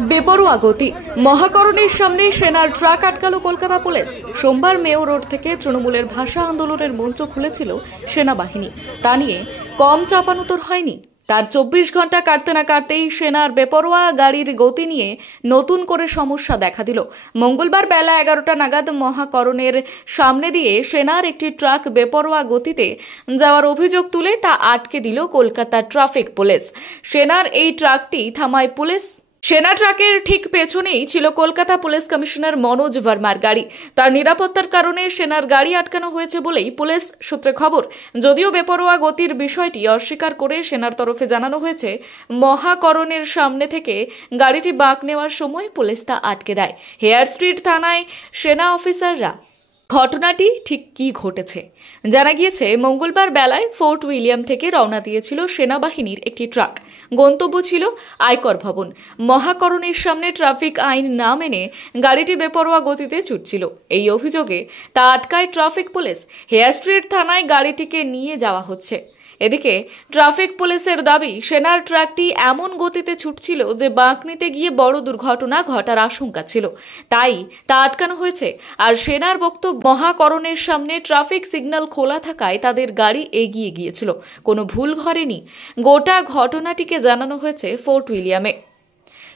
বেপরোয়া গতি, মহাকরণের সামনে সেনার ট্রাক আটকালো কলকাতা পুলিশ। সোমবার মেয়র রোড থেকে তৃণমূলের ভাষা আন্দোলনের মঞ্চ খুলেছিল সেনাবাহিনী। তা নিয়ে কম চাপানুতর হয়নি। তার 24 ঘন্টা কাটতে না কাটতেই সেনার বেপরোয়া গাড়ির গতি নিয়ে নতুন করে সমস্যা দেখা দিল। মঙ্গলবার বেলা 11টা নাগাদ মহাকরণের সামনে দিয়ে সেনার একটি ট্রাক বেপরোয়া গতিতে যাওয়ার অভিযোগ তুলে তা আটকে দিল কলকাতা ট্রাফিক পুলিশ। সেনার এই ট্রাকটি থামায় পুলিশ। সেনা ট্রাকের ঠিক পেছনেই ছিল কলকাতা পুলিশ কমিশনার মনোজ ভার্মার গাড়ি। তার নিরাপত্তার কারণে সেনার গাড়ি আটকানো হয়েছে বলেই পুলিশ সূত্রে খবর। যদিও বেপরোয়া গতির বিষয়টি অস্বীকার করে সেনার তরফে জানানো হয়েছে, মহাকরণের সামনে থেকে গাড়িটি বাঁক নেওয়ার সময় পুলিশ তা আটকে দেয়। হেয়ার স্ট্রিট থানায় সেনা অফিসাররা ঘটনাটি ঠিক কি ঘটেছে জানা গিয়েছে। মঙ্গলবার বেলায় ফোর্ট উইলিয়াম থেকে রওনা দিয়েছিল সেনাবাহিনীর একটি ট্রাক। গন্তব্য ছিল আয়কর ভবন। মহাকরণের সামনে ট্রাফিক আইন না মেনে গাড়িটি বেপরোয়া গতিতে ছুটছিল। এই অভিযোগে তা আটকায় ট্রাফিক পুলিশ। হেয়ার স্ট্রিট থানায় গাড়িটিকে নিয়ে যাওয়া হচ্ছে। এদিকে ট্রাফিক পুলিশের দাবি, সেনার ট্রাকটি এমন গতিতে ছুটছিল যে বাঁক নিতে গিয়ে বড় দুর্ঘটনা ঘটার আশঙ্কা ছিল, তাই তা আটকানো হয়েছে। আর সেনার বক্তব্য, মহাকরণের সামনে ট্রাফিক সিগন্যাল খোলা থাকায় তাদের গাড়ি এগিয়ে গিয়েছিল, কোনো ভুল ঘটেনি। গোটা ঘটনাটিকে জানানো হয়েছে ফোর্ট উইলিয়ামে।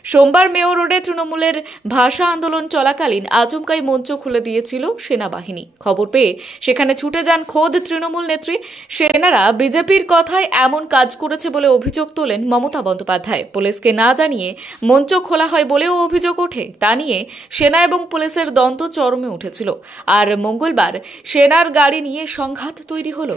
সোমবার মেয়র রোডে তৃণমূলের ভাষা আন্দোলন চলাকালীন আচমকাই মঞ্চ খুলে দিয়েছিল সেনাবাহিনী। খবর পেয়ে সেখানে ছুটে যান খোদ তৃণমূল নেত্রী। সেনারা বিজেপির কথায় এমন কাজ করেছে বলে অভিযোগ তোলেন মমতা বন্দ্যোপাধ্যায়। পুলিশকে না জানিয়ে মঞ্চ খোলা হয় বলেও অভিযোগ ওঠে। তা নিয়ে সেনা এবং পুলিশের দ্বন্দ্ব চরমে উঠেছিল। আর মঙ্গলবার সেনার গাড়ি নিয়ে সংঘাত তৈরি হলো।